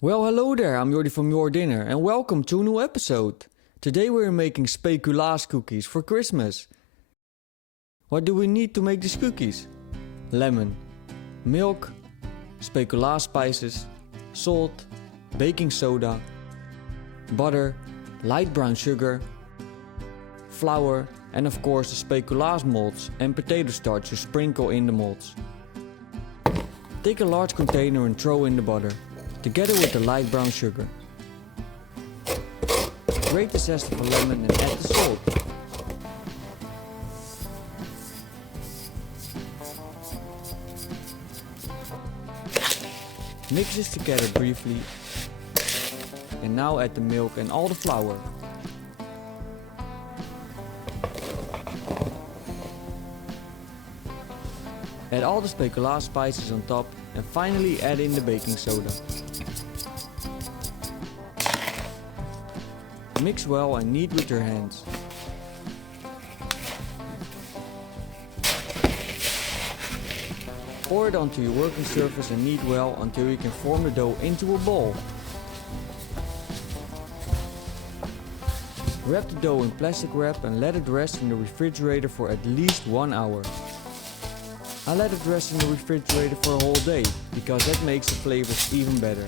Well, hello there, I'm Jordi from Jordinner and welcome to a new episode. Today we're making Speculaas cookies for Christmas. What do we need to make these cookies? Lemon, milk, Speculaas spices, salt, baking soda, butter, light brown sugar, flour and of course the Speculaas molds and potato starch to sprinkle in the molds. Take a large container and throw in the butter, together with the light brown sugar. Grate the zest of a lemon and add the salt. Mix this together briefly and now add the milk and all the flour. Add all the Speculaas spices on top and finally add in the baking soda. Mix well and knead with your hands. Pour it onto your working surface and knead well until you can form the dough into a ball. Wrap the dough in plastic wrap and let it rest in the refrigerator for at least 1 hour. I let it rest in the refrigerator for a whole day, because that makes the flavors even better.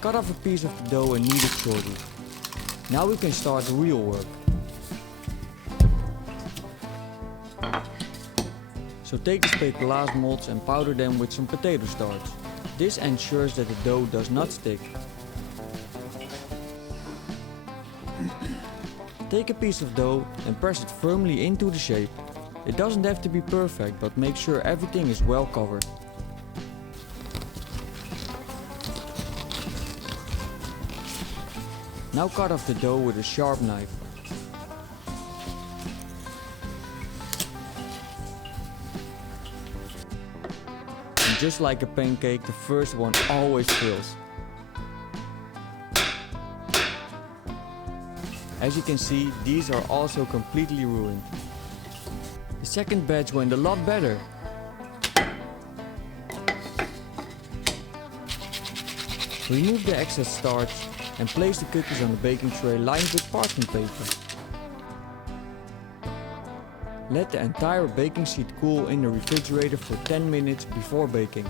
Cut off a piece of the dough and knead it shortly. Now we can start the real work. So take the Speculaas molds and powder them with some potato starch. This ensures that the dough does not stick. Take a piece of dough and press it firmly into the shape. It doesn't have to be perfect, but make sure everything is well covered. Now cut off the dough with a sharp knife. And just like a pancake, the first one always fills. As you can see, these are also completely ruined. The second batch went a lot better. Remove the excess starch and place the cookies on the baking tray lined with parchment paper. Let the entire baking sheet cool in the refrigerator for 10 minutes before baking.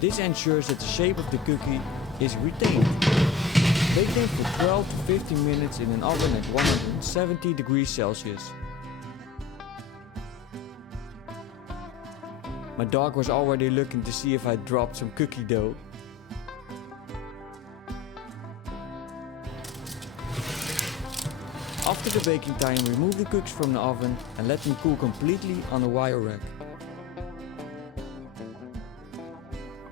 This ensures that the shape of the cookie is retained. Bake them for 12 to 15 minutes in an oven at 170 degrees Celsius. My dog was already looking to see if I dropped some cookie dough. After the baking time, remove the cookies from the oven and let them cool completely on a wire rack.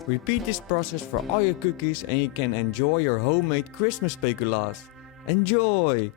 Repeat this process for all your cookies and you can enjoy your homemade Christmas Speculaas. Enjoy!